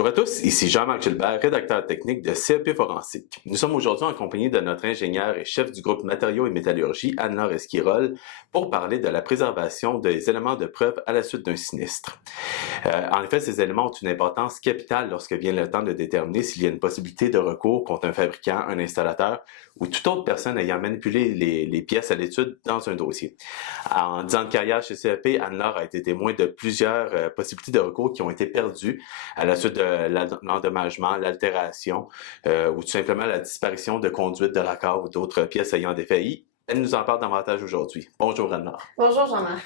Bonjour à tous, ici Jean-Marc Gilbert, rédacteur technique de CEP Forensique. Nous sommes aujourd'hui en compagnie de notre ingénieur et chef du groupe Matériaux et Métallurgie, Anne-Laure Esquirol, pour parler de la préservation des éléments de preuve à la suite d'un sinistre. En effet, ces éléments ont une importance capitale lorsque vient le temps de déterminer s'il y a une possibilité de recours contre un fabricant, un installateur ou toute autre personne ayant manipulé les pièces à l'étude dans un dossier. En 10 ans de carrière chez CEP, Anne-Laure a été témoin de plusieurs possibilités de recours qui ont été perdues à la suite de l'endommagement, l'altération ou tout simplement la disparition de conduites de raccord ou d'autres pièces ayant défailli. Elle nous en parle davantage aujourd'hui. Bonjour Anne-Laure. Bonjour Jean-Marc.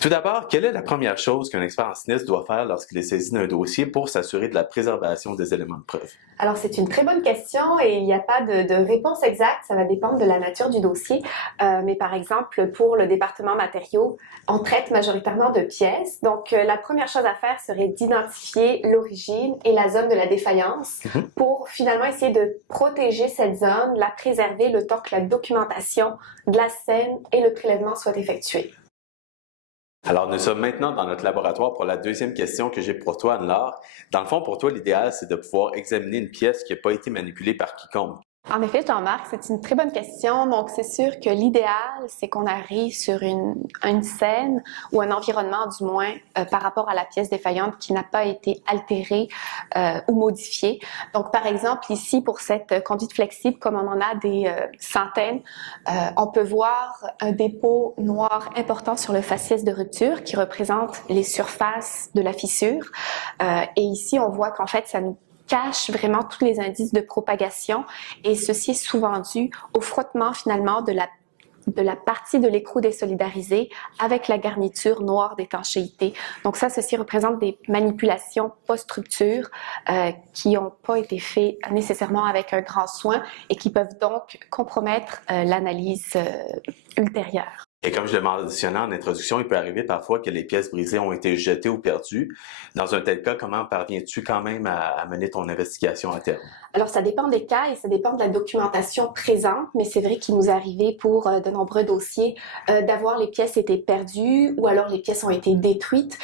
Tout d'abord, quelle est la première chose qu'un expert en sinistre doit faire lorsqu'il est saisi d'un dossier pour s'assurer de la préservation des éléments de preuve? Alors c'est une très bonne question et il n'y a pas de réponse exacte, ça va dépendre de la nature du dossier. Mais par exemple, pour le département matériaux, on traite majoritairement de pièces. Donc la première chose à faire serait d'identifier l'origine et la zone de la défaillance pour finalement essayer de protéger cette zone, la préserver le temps que la documentation de la scène et le prélèvement soient effectués. Alors, nous sommes maintenant dans notre laboratoire pour la deuxième question que j'ai pour toi, Anne-Laure. Dans le fond, pour toi, l'idéal, c'est de pouvoir examiner une pièce qui n'a pas été manipulée par quiconque. En effet, Jean-Marc, c'est une très bonne question. Donc, c'est sûr que l'idéal, c'est qu'on arrive sur une scène ou un environnement, du moins, par rapport à la pièce défaillante qui n'a pas été altérée ou modifiée. Donc, par exemple, ici, pour cette conduite flexible, comme on en a des centaines, on peut voir un dépôt noir important sur le faciès de rupture qui représente les surfaces de la fissure. Et ici, on voit qu'en fait, ça nous cache vraiment tous les indices de propagation et ceci est souvent dû au frottement finalement de la partie de l'écrou désolidarisé avec la garniture noire d'étanchéité. Donc ça, ceci représente des manipulations post-rupture qui n'ont pas été faites nécessairement avec un grand soin et qui peuvent donc compromettre l'analyse ultérieure. Et comme je le mentionnais en introduction, il peut arriver parfois que les pièces brisées ont été jetées ou perdues. Dans un tel cas, comment parviens-tu quand même à mener ton investigation à terme? Alors, ça dépend des cas et ça dépend de la documentation présente, mais c'est vrai qu'il nous est arrivé pour de nombreux dossiers d'avoir les pièces été perdues ou alors les pièces ont été détruites.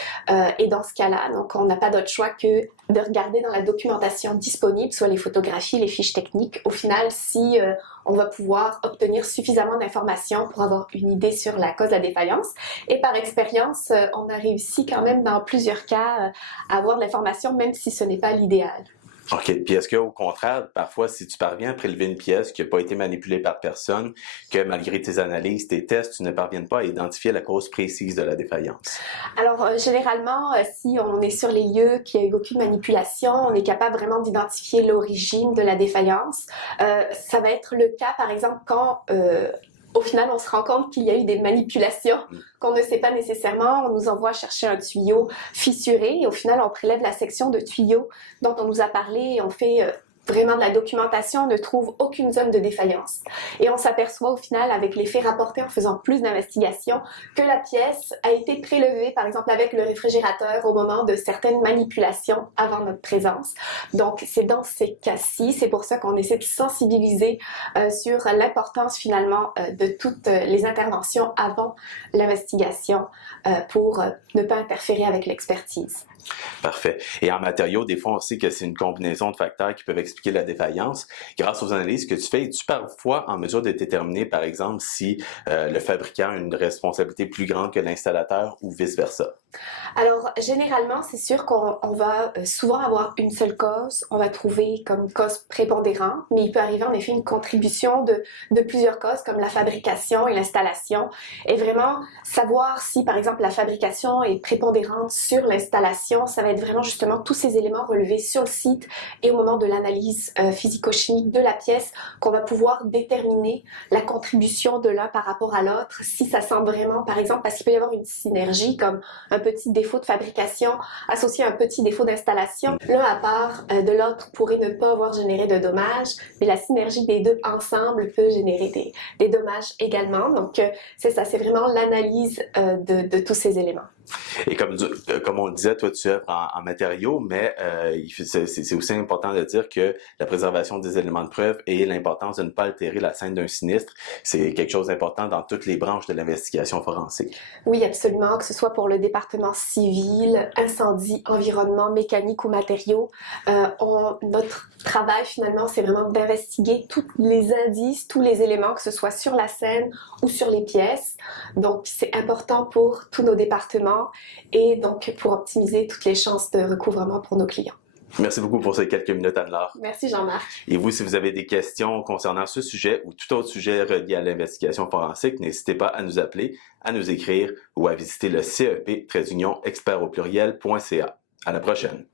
Et dans ce cas-là, donc on n'a pas d'autre choix que de regarder dans la documentation disponible, soit les photographies, les fiches techniques, au final, si on va pouvoir obtenir suffisamment d'informations pour avoir une idée sur la cause de la défaillance. Et par expérience, on a réussi quand même dans plusieurs cas à avoir de l'information, même si ce n'est pas l'idéal. OK. Puis est-ce qu'au contraire, parfois, si tu parviens à prélever une pièce qui n'a pas été manipulée par personne, que malgré tes analyses, tes tests, tu ne parviennes pas à identifier la cause précise de la défaillance? Alors, généralement, si on est sur les lieux, qu'il n'y a eu aucune manipulation, on est capable vraiment d'identifier l'origine de la défaillance. Ça va être le cas, par exemple, quand au final, on se rend compte qu'il y a eu des manipulations qu'on ne sait pas nécessairement. On nous envoie chercher un tuyau fissuré et au final, on prélève la section de tuyau dont on nous a parlé et on fait vraiment de la documentation, on ne trouve aucune zone de défaillance. Et on s'aperçoit au final, avec les faits rapportés en faisant plus d'investigations, que la pièce a été prélevée, par exemple avec le réfrigérateur, au moment de certaines manipulations avant notre présence. Donc, c'est dans ces cas-ci, c'est pour ça qu'on essaie de sensibiliser sur l'importance finalement de toutes les interventions avant l'investigation pour ne pas interférer avec l'expertise. Parfait. Et en matériaux, des fois, on sait que c'est une combinaison de facteurs qui peuvent expliquer la défaillance. Grâce aux analyses que tu fais, es-tu parfois en mesure de déterminer, par exemple, si le fabricant a une responsabilité plus grande que l'installateur ou vice-versa? Alors, généralement, c'est sûr qu'on va souvent avoir une seule cause. On va trouver comme cause prépondérante, mais il peut arriver en effet une contribution de plusieurs causes, comme la fabrication et l'installation. Et vraiment, savoir si, par exemple, la fabrication est prépondérante sur l'installation, ça va être vraiment justement tous ces éléments relevés sur le site et au moment de l'analyse physico-chimique de la pièce qu'on va pouvoir déterminer la contribution de l'un par rapport à l'autre, si ça semble vraiment, par exemple, parce qu'il peut y avoir une synergie, comme un petit défaut de fabrication associé à un petit défaut d'installation. L'un à part de l'autre pourrait ne pas avoir généré de dommages, mais la synergie des deux ensemble peut générer des dommages également. Donc, c'est ça, c'est vraiment l'analyse de tous ces éléments. Et comme on le disait, toi, tu œuvres en matériaux, mais c'est aussi important de dire que la préservation des éléments de preuve et l'importance de ne pas altérer la scène d'un sinistre, c'est quelque chose d'important dans toutes les branches de l'investigation forensique. Oui, absolument, que ce soit pour le département civil, incendie, environnement, mécanique ou matériaux. Notre travail, finalement, c'est vraiment d'investiguer tous les indices, tous les éléments, que ce soit sur la scène ou sur les pièces. Donc, c'est important pour tous nos départements et donc pour optimiser toutes les chances de recouvrement pour nos clients. Merci beaucoup pour ces quelques minutes, Anne-Laure. Merci, Jean-Marc. Et vous, si vous avez des questions concernant ce sujet ou tout autre sujet relié à l'investigation forensique, n'hésitez pas à nous appeler, à nous écrire ou à visiter le CEP-expert au pluriel.ca. À la prochaine.